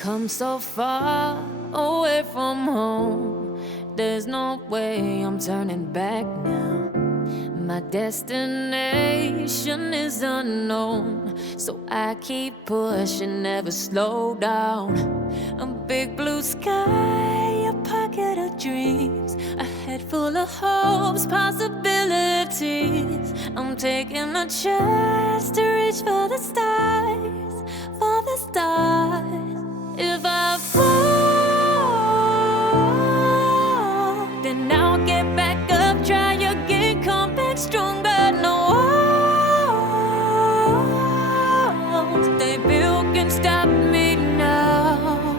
come so far away from home. There's no way I'm turning back now. My destination is unknown, so I keep pushing, never slow down. A big blue sky, a pocket of dreams, a head full of hopes, possibilities. I'm taking a chance to reach for the stars, for the stars. If I fall, then I'll get back up, try again, come back stronger. No walls they built can stop me now.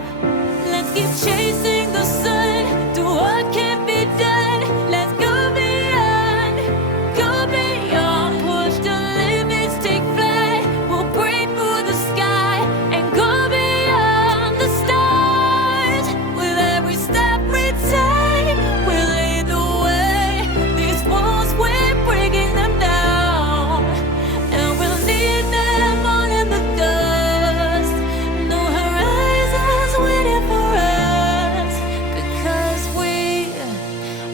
Let's keep chasing the sun, do what can't be done. Let's go beyond, push the limits, take flight. We'll break through the sky and go beyond the stars. With every step we take, we'll lead the way. These walls, we're breaking them down, and we'll leave them all in the dust. No horizons waiting for us, because we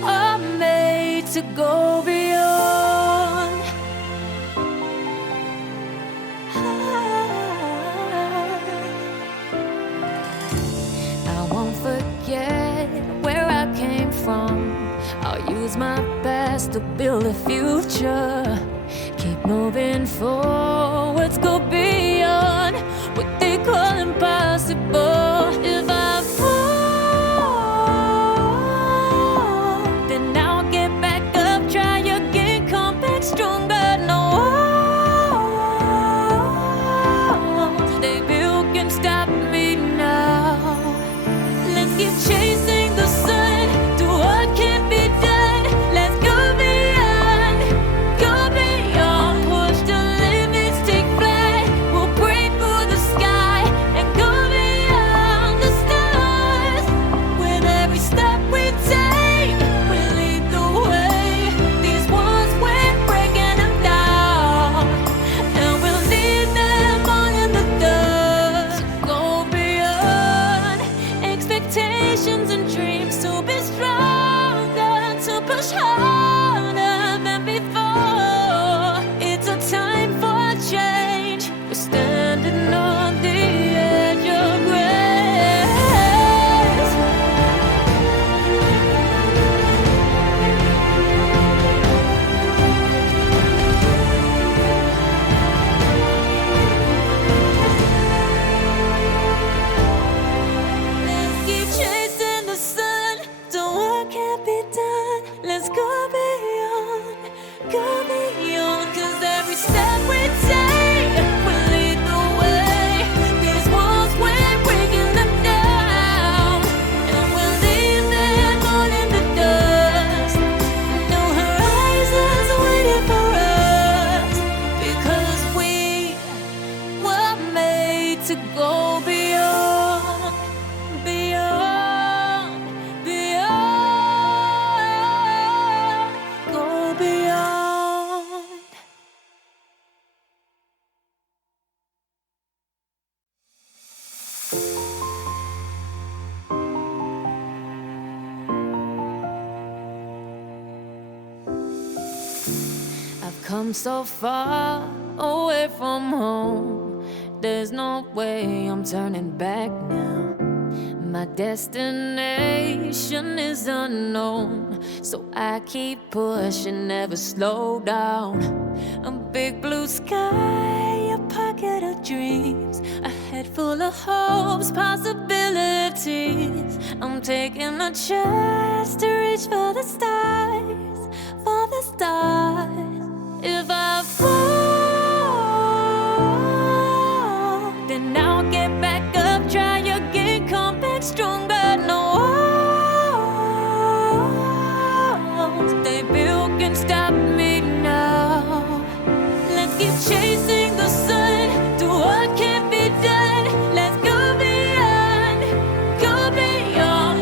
are made to go beyond. I won't forget where I came from. I'll use my best to build a future. Keep moving forwards, go beyond what they call impossible. If I fall, then I'll get back up, try again, come back stronger. No walls they built can stop me now. Let's keep chasing the sun, do what can't be done. Let's go beyond, push the limits, take flight. We'll break through the sky and go beyond the stars. With every step we take, we lead the way. These walls, we're breaking them down, and we'll leave them all in the dust. Go beyond expectations and dreams, to be stronger, to push harder than before. It's a time for change. We're standing on the edge of grace. Let's keep chasing the sun, do what can't be done. Let's go beyond, 'cause every step we take will lead the way. These walls, we're breaking them down, and we'll leave them all in the dust. No horizons waiting for us, because we were made to go beyond, go beyond. I've come so far away from home. There's no way I'm turning back now. My destination is unknown, so I keep pushing, never slow down. A big blue sky, a pocket of dreams, a head full of hopes, possibilities. I'm taking a chance to reach for the stars, for the stars. If I fall, then I'll get back up, try again, come back stronger. No walls they built can stop me now. Let's keep chasing the sun, do what can't be done. Let's go beyond,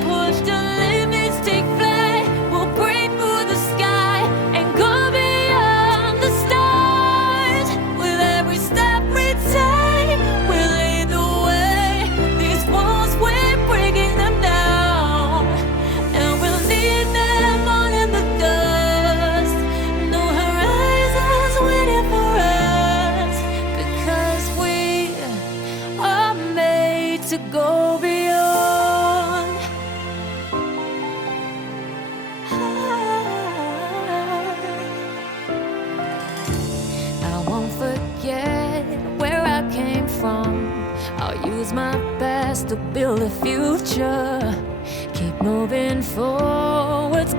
push the limits, take flight. We'll break through the sky and go beyond the stars. With every step we take, we'll lead the way. These walls, to build a future. Keep moving forwards,